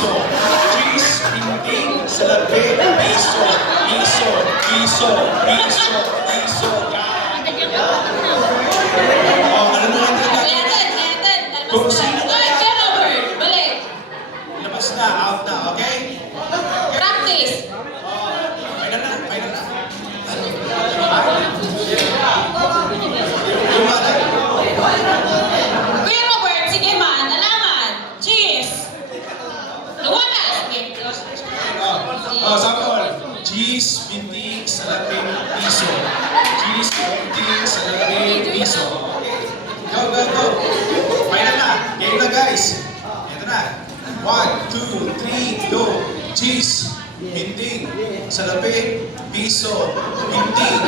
piso. Cheese, pinting, salapi, piso. Piso, piso, piso, piso. Oh, ano na nga kung sino labas na, out na, okay? Practice. Final na. Kuya Robert, sige man, alaman. Cheese. Luwatas. Sample. Cheese, pinting, salapi, piso. Cheese, pinting, salapi, piso. Go. Final na. Game na, guys. Ito na. 1, 2, 3, go. Cheese, pinting, salapi, piso, pinting.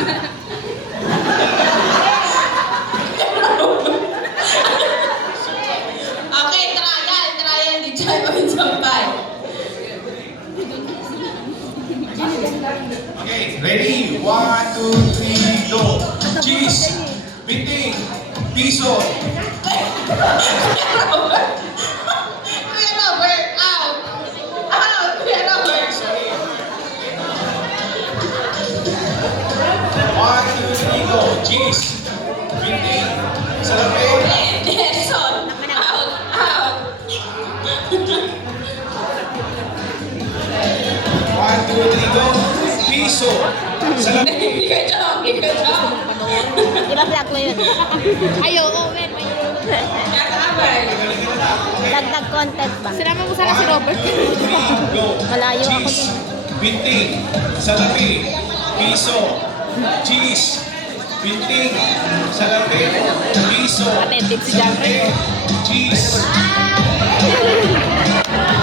Okay, trial ni Chay Sampay. Okay, ready? 1, 2, 3, go. Cheese, pinting, piso. Kuya Robert, out. Kuya Robert. Sorry. 1, 2, 3, go. Cheese, pinting, salapi. Nelson, out. 1, 2, 3, go. Piso, salapi. Good job. Di ba vlog mo yun? Ay, oo, men. Kakabay. Dagdag content ba? Sinama mo sana si Robert. 1, 2, 3, go. Malayo ako Cheese, dun. pinting, salapi, piso, cheese, pinting, salapi, piso, Attentive si Jeffrey. cheese.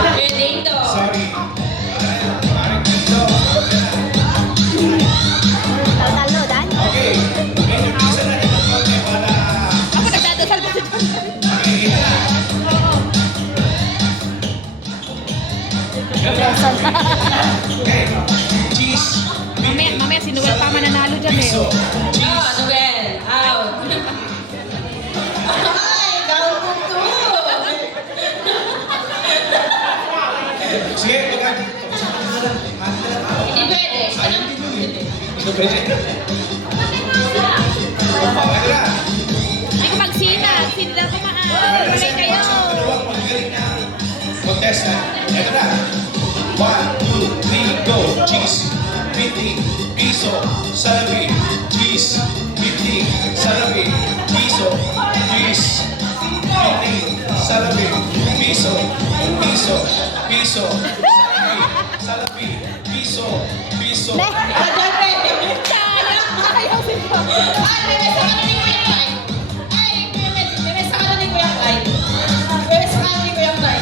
Kuya Dingdo. Sorry. Parang dito. Talo, Dan? Okay. Medyo bisa na ito konti para Ako nagdadasal pa si Jeffrey. makikita na. Okay. Cheese, Mamaya si Noel pa mananalo dyan eh. piso, cheese. Noel, out. Ay, down to 2. Sige, pagkati. Hindi pwede. Ito pwede. Ano na? Hindi ko magsina. Sila kumaan. Play kayo. Dalawang magaling na contest na. Ito na. 1, 2, 3, go. Cheese, pinting, piso, salapi, cheese, pinting, salapi, piso, cheese, pinting, salapi, piso, piso, piso, salapi, piso, piso. Jeffrey. Ayaw si Robert. Ay, bebe sa kanan ni Kuya Kai. Ay, bebe sa kanan ni Kuya Kai. Bebe sa kanan ni Kuya Kai.